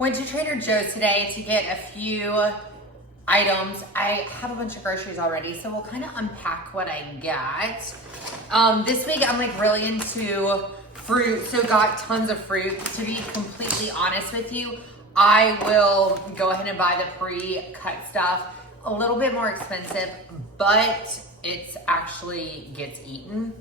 Went to Trader Joe's today to get a few items. I have a bunch of groceries already, so we'll kind of unpack what I got. This week I'm like really into fruit, so got tons of fruit. To be completely honest with you, I will go ahead and buy the pre-cut stuff. A little bit more expensive, but it's actually gets eaten.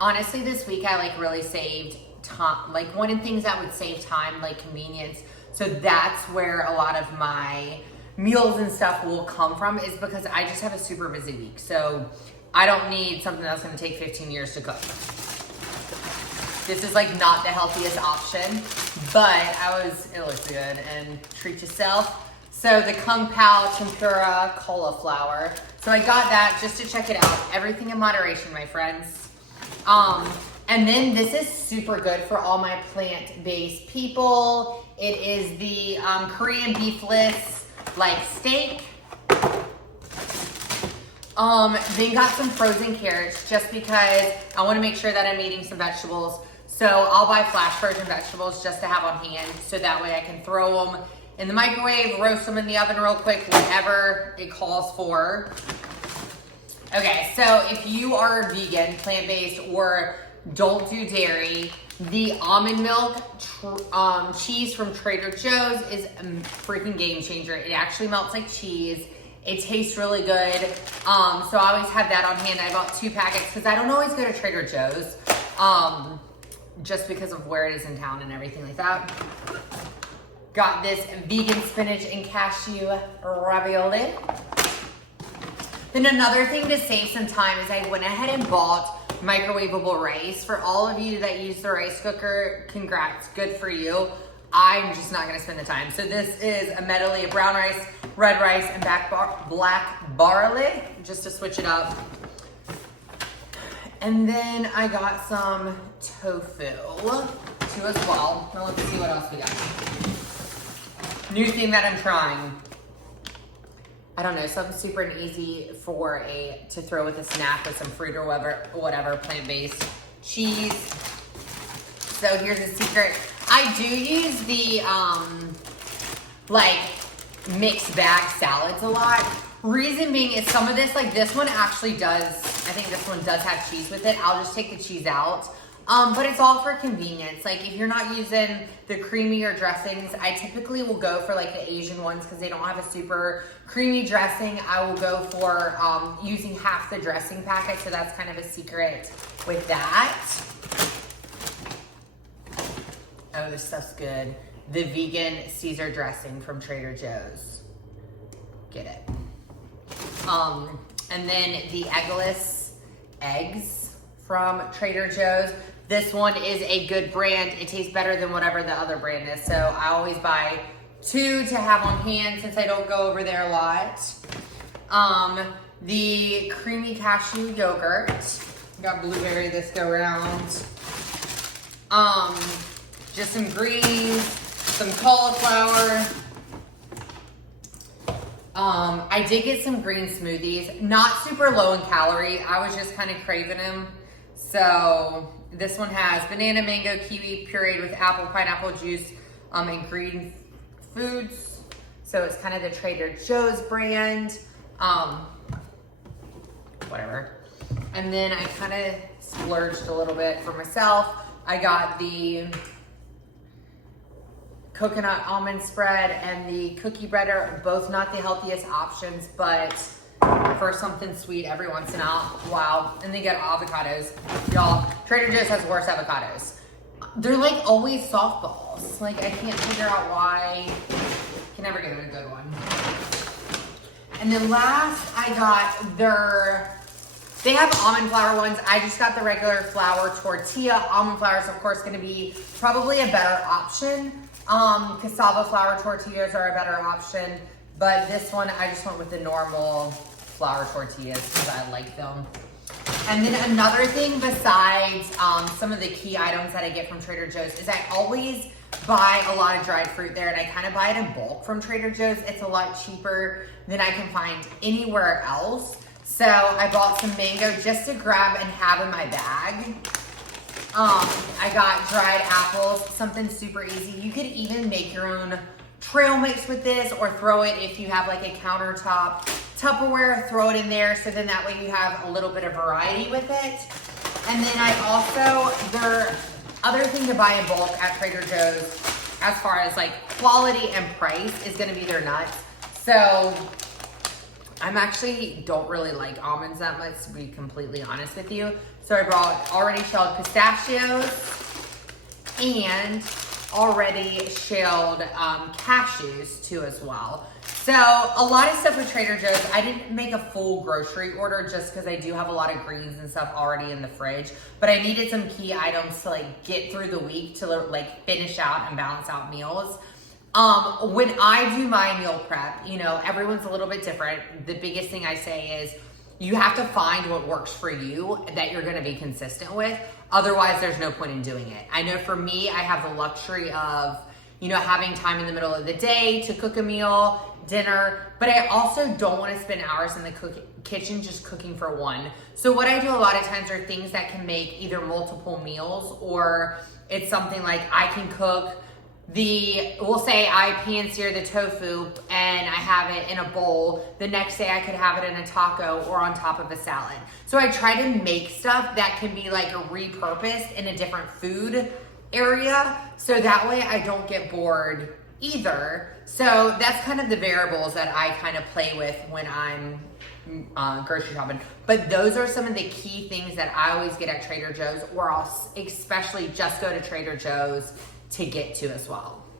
Honestly, this week I like really saved time. Like one of the things that would save time, like convenience. So that's where a lot of my meals and stuff will come from, is because I just have a super busy week. So I don't need something that's gonna take 15 years to cook. This is like not the healthiest option, but it looks good, and treat yourself. So the Kung Pao Tempura cauliflower. So I got that just to check it out. Everything in moderation, my friends. And then this is super good for all my plant-based people. It is the Korean beefless like steak. Then got some frozen carrots just because I want to make sure that I'm eating some vegetables. So I'll buy flash frozen vegetables just to have on hand, so that way I can throw them in the microwave, roast them in the oven real quick, whatever it calls for. Okay, so if you are vegan, plant-based, or don't do dairy, the almond milk cheese from Trader Joe's is a freaking game changer. It actually melts like cheese. It tastes really good. So I always have that on hand. I bought 2 packets because I don't always go to Trader Joe's, just because of where it is in town and everything like that. Got this vegan spinach and cashew ravioli. Then another thing to save some time is I went ahead and bought microwavable rice. For all of you that use the rice cooker, congrats, good for you. I'm just not gonna spend the time. So this is a medley of brown rice, red rice, and black barley, just to switch it up. And then I got some tofu too as well. Now let's see what else we got. New thing that I'm trying. I don't know, something super and easy to throw with a snack with some fruit or whatever, plant-based cheese. So here's a secret. I do use the like mixed bag salads a lot. Reason being is some of this, like this one actually does, I think this one does have cheese with it. I'll just take the cheese out. But it's all for convenience. Like if you're not using the creamier dressings, I typically will go for like the Asian ones because they don't have a super creamy dressing. I will go for using half the dressing packet. So that's kind of a secret with that. Oh, this stuff's good. The vegan Caesar dressing from Trader Joe's. Get it. And then the eggless eggs from Trader Joe's. This one is a good brand. It tastes better than whatever the other brand is. So I always buy 2 to have on hand since I don't go over there a lot. The creamy cashew yogurt. Got blueberry this go round. Just some greens, some cauliflower. I did get some green smoothies, not super low in calorie. I was just kind of craving them. So this one has banana, mango, kiwi pureed with apple, pineapple juice, and green foods. So it's kind of the Trader Joe's brand, whatever. And then I kind of splurged a little bit for myself. I got the coconut almond spread and the cookie bread are both not the healthiest options, but for something sweet every once in a while. And they get avocados. Y'all, Trader Joe's has worse avocados. They're like always softballs. Like I can't figure out why. Can never get a good one. And then last I got they have almond flour ones. I just got the regular flour tortilla. Almond flour is of course gonna be probably a better option. Cassava flour tortillas are a better option, but this one I just went with the normal flour tortillas because I like them. And then another thing besides some of the key items that I get from Trader Joe's is I always buy a lot of dried fruit there, and I kind of buy it in bulk from Trader Joe's. It's a lot cheaper than I can find anywhere else. So I bought some mango just to grab and have in my bag. I got dried apples, something super easy. You could even make your own trail mix with this or throw it if you have like a countertop Tupperware, throw it in there so then that way you have a little bit of variety with it. And then I also, their other thing to buy in bulk at Trader Joe's as far as like quality and price is gonna be their nuts. So I'm actually don't really like almonds that much, to be completely honest with you. So I brought already shelled pistachios and already shelled cashews too as well. So a lot of stuff with Trader Joe's. I didn't make a full grocery order just because I do have a lot of greens and stuff already in the fridge, but I needed some key items to like get through the week to like finish out and balance out meals. When I do my meal prep, you know, everyone's a little bit different. The biggest thing I say is you have to find what works for you that you're gonna be consistent with. Otherwise, there's no point in doing it. I know for me, I have the luxury of, you know, having time in the middle of the day to cook a meal, dinner, but I also don't want to spend hours in the kitchen just cooking for one. So what I do a lot of times are things that can make either multiple meals, or it's something like I can cook we'll say I pan sear the tofu and I have it in a bowl. The next day I could have it in a taco or on top of a salad. So I try to make stuff that can be like repurposed in a different food area, so that way I don't get bored either. So that's kind of the variables that I kind of play with when I'm grocery shopping. But those are some of the key things that I always get at Trader Joe's, or I'll especially just go to Trader Joe's to get to as well.